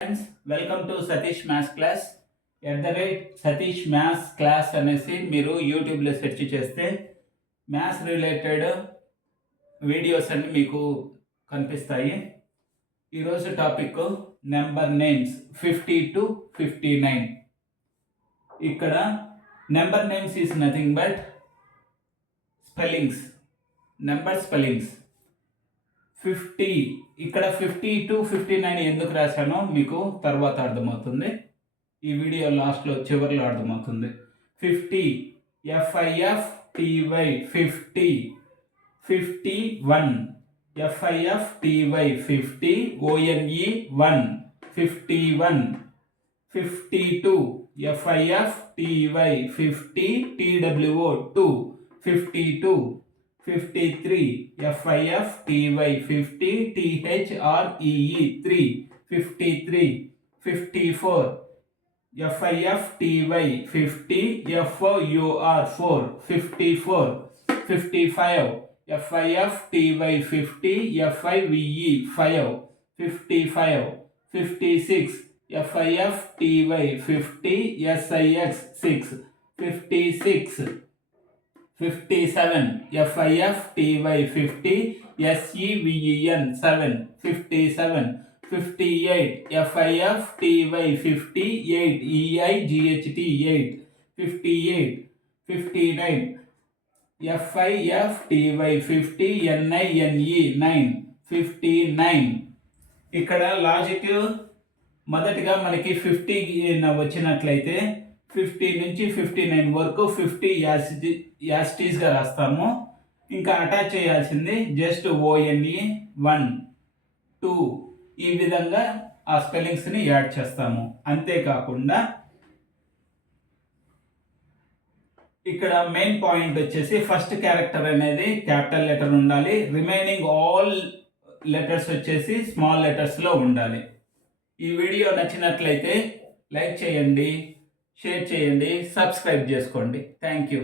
Friends welcome to Satish maths class at the rate Satish maths class అనేసి మీరు యూట్యూబ్లో search చేస్తే maths related videos అన్ని మీకు కనిపిస్తాయి. ఈరోజు topic number names fifty to fifty nine ఇక్కడ number names is nothing but spellings number spellings fifty ఇక్కడ ఫిఫ్టీ టు ఫిఫ్టీ నైన్ ఎందుకు రాశానో మీకు తర్వాత అర్థమవుతుంది. ఈ వీడియో లాస్ట్లో చివరిలో అర్థమవుతుంది. Fifty F I F T Y fifty fifty one F I F T Y fifty O N E one fifty one fifty two F I F T Y fifty T W O two fifty two fifty three F I F T Y fifty T H R E E three fifty three fifty four F I F T Y fifty F O U R four fifty four fifty five F I F T Y fifty F I V E five fifty F I F T Y fifty seven F I F T Y fifty S E V E N seven fifty seven fifty eight F I F T Y fifty eight E I G H T eight fifty eight fifty nine F I F T Y fifty N I N E nine fifty nine ఇక్కడ logic మొదటిగా మనకి fifty వచ్చినట్లయితే fifty నుంచి fifty nine వరకు fifty యాసిటీ యాసిటీస్గా రాస్తాము. ఇంకా attach చేయాల్సింది జస్ట్ ఓఎన్ఈ వన్ టూ ఈ విధంగా ఆ స్పెల్లింగ్స్ని యాడ్ చేస్తాము. అంతేకాకుండా ఇక్కడ మెయిన్ పాయింట్ వచ్చేసి ఫస్ట్ క్యారెక్టర్ అనేది క్యాపిటల్ లెటర్ ఉండాలి. రిమైనింగ్ ఆల్ లెటర్స్ వచ్చేసి స్మాల్ లెటర్స్లో ఉండాలి. ఈ వీడియో నచ్చినట్లయితే లైక్ చేయండి. షేర్ చేయండి సబ్స్క్రైబ్ చేసుకోండి. Thank you